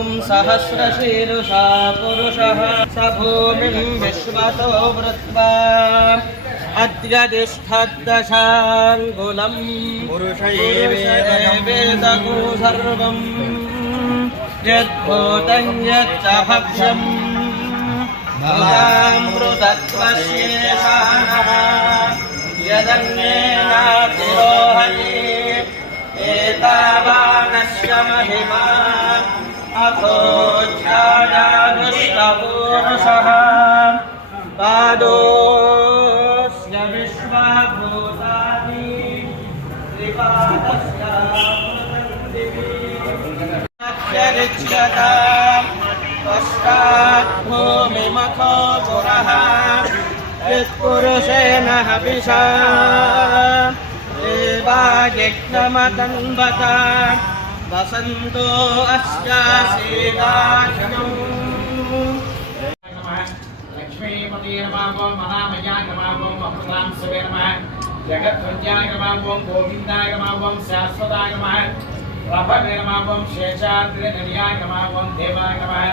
ॐ सहस्रशीर्षा पुरुषः स भूमिं विश्वतो वृत्वा अद्य तिष्ठद्दशाङ्गुलम् पुरुष एवेदगो सर्वम् यद्भूतं यच्च भक्ष्यम् मृतत्वशेषाणः यदन्येनातिरोहति एतावानस्य महिमा अथोऽध्यायादुष्टपूरुषः पादोऽस्य विश्वभूतानि त्रिपादस्य पश्चात् भूमिमथो पुरः यत्पुरुषेण हविषा देवायज्ञमतन्वत वसन्तो अस्यासीदाशनम् लक्ष्मीपति नमः महामयाय नमः अमृतां सवे नमः जगद्वन्द्याय नमः गोविन्दाय नमः शाश्वताय नमः प्रभवे नमः शेषाद्रिनिलयाय नमः देवाय नमः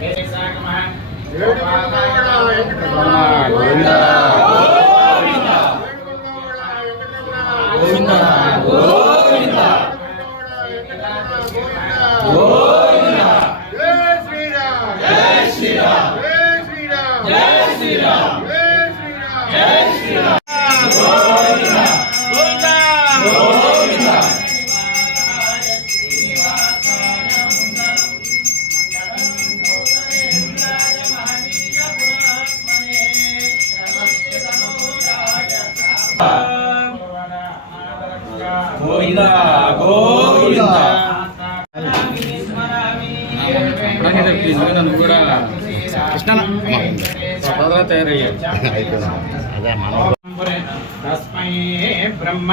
देशाय नमः गोपालाय नमः गोविन्द गोविन्द गोविन्द गोविन्द जय श्री राम जय श्री राम जय श्री राम जय श्री राम जय श्री राम गोविन्द गोविन्द गोविन्द गोविंदा गोविंदा कृष्ण तस्मै ब्रह्म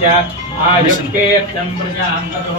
च आयुष्केर्तं प्रजान्ततो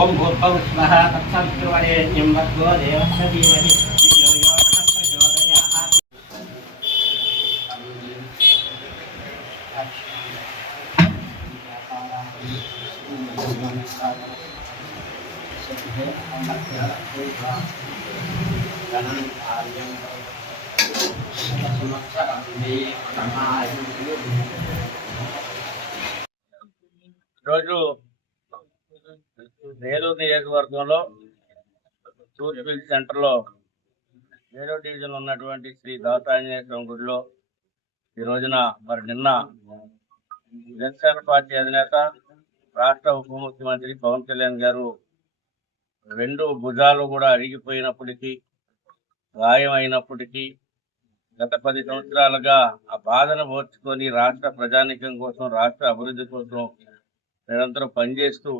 ओम भूर्भुवः स्वः तत्सवितुर्वरेण्यं भर्गो देवस्य धीमहि धियो यो नः प्रचोदयात्। రోజు నేరూరు నియోజకవర్గంలో తూర్పు సెంటర్లో 7వ డివిజన్ ఉన్నటువంటి శ్రీ దాతాంజనేయ స్వామి గుడిలో ఈ రోజున నిన్న జనసేన పార్టీ అధినేత రాష్ట్ర ఉప ముఖ్యమంత్రి పవన్ కళ్యాణ్ గారు 2 భుజాలు కూడా అరిగిపోయినప్పటికీ గాయం అయినప్పటికీ గత 10 సంవత్సరాలుగా ఆ బాధను ఓర్చుకొని రాష్ట్ర ప్రజానీకం కోసం రాష్ట్ర అభివృద్ధి కోసం నిరంతరం పనిచేస్తూ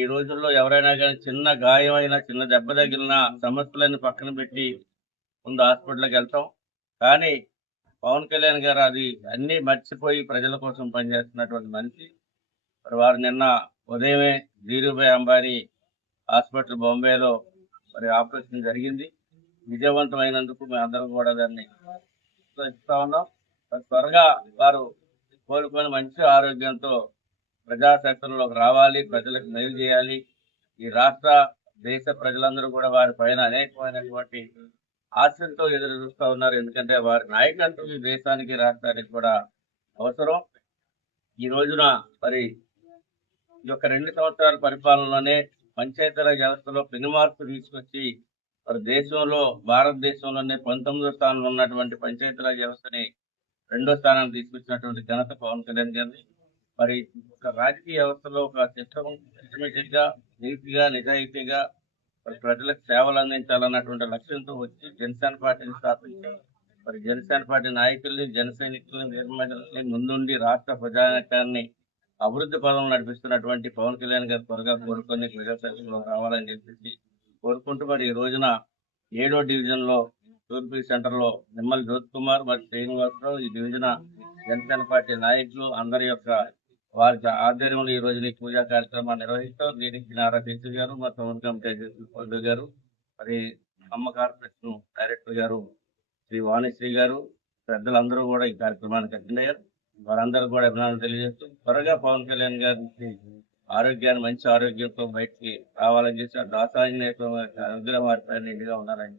ఈ రోజుల్లో ఎవరైనా కానీ చిన్న గాయమైనా చిన్న దెబ్బ తగిలిన సమస్యలన్నీ పక్కన పెట్టి ముందు హాస్పిటల్కి వెళ్తాం. కానీ పవన్ కళ్యాణ్ గారు అది అన్నీ మర్చిపోయి ప్రజల కోసం పనిచేస్తున్నటువంటి మనిషి. వారు నిన్న ఉదయమే ధీరుభాయ్ అంబానీ హాస్పిటల్ బాంబేలో ఆపరేషన్ జరిగింది. విజయవంతమైనందుకు మేమందరం కూడా దాన్ని ఇస్తా ఉన్నాం. త్వరగా వారు కోలుకొని మంచి ఆరోగ్యంతో ప్రజాక్షేత్రంలోకి రావాలి, ప్రజలకు మేలు చేయాలి. ఈ రాష్ట్ర దేశ ప్రజలందరూ కూడా వారి పైన అనేకమైనటువంటి ఆశతో ఎదురు చూస్తూ ఉన్నారు. ఎందుకంటే వారి నాయకత్వం ఈ దేశానికి రాష్ట్రానికి కూడా అవసరం. ఈ రోజున మరి ఈ యొక్క 2 సంవత్సరాల పరిపాలనలోనే పంచాయతీరాజ్ వ్యవస్థలో పెను మార్పు తీసుకొచ్చి మరి భారతదేశంలోనే 19వ స్థానంలో ఉన్నటువంటి పంచాయతీరాజ్ వ్యవస్థని 2వ స్థానానికి తీసుకొచ్చినటువంటి ఘనత పవన్ కళ్యాణ్ గారిది. మరి ఒక రాజకీయ వ్యవస్థలో ఒక సిస్టమేటిక్ గా, నీతిగా, నిజాయితీగా మరి ప్రజలకు సేవలు అందించాలన్నటువంటి లక్ష్యంతో వచ్చి జనసేన పార్టీని స్థాపించి మరి జనసేన పార్టీ నాయకుల్ని, జన సైనికుల్ని, వీరమహిళల్ని ముందుండి రాష్ట్ర ప్రజానీకాన్ని అభివృద్ధి పదం నడిపిస్తున్నటువంటి పవన్ కళ్యాణ్ గారు త్వరగా కోరుకొని ప్రజాసభలో రావాలని చెప్పేసి కోరుకుంటూ మరి ఈ రోజున 7వ డివిజన్ లో తూర్పు సెంటర్ లో నిమ్మల జ్యోత్ కుమార్ మరి శ్రీనివాసరావు ఈ డివిజన్ జనసేన పార్టీ నాయకులు అందరి యొక్క వారి ఆధ్వర్యంలో ఈ రోజున ఈ పూజా కార్యక్రమాన్ని నిర్వహిస్తారు. దీనికి నారా కేసీ గారు, మా టౌన్ కమిటీ అధ్యక్షులు గారు, మరి అమ్మ కార్పొరేషన్ డైరెక్టర్ గారు శ్రీ వాణిశ్రీ గారు, పెద్దలందరూ కూడా ఈ కార్యక్రమానికి అటెండ్ అయ్యారు. వారందరూ కూడా అభినందనలు తెలియజేస్తూ త్వరగా పవన్ కళ్యాణ్ గారికి మంచి ఆరోగ్యంతో బయటికి రావాలని చేసి ఆ దాసాంజనేయ అనుగ్రహం వారి పైన నిండుగా ఉండాలని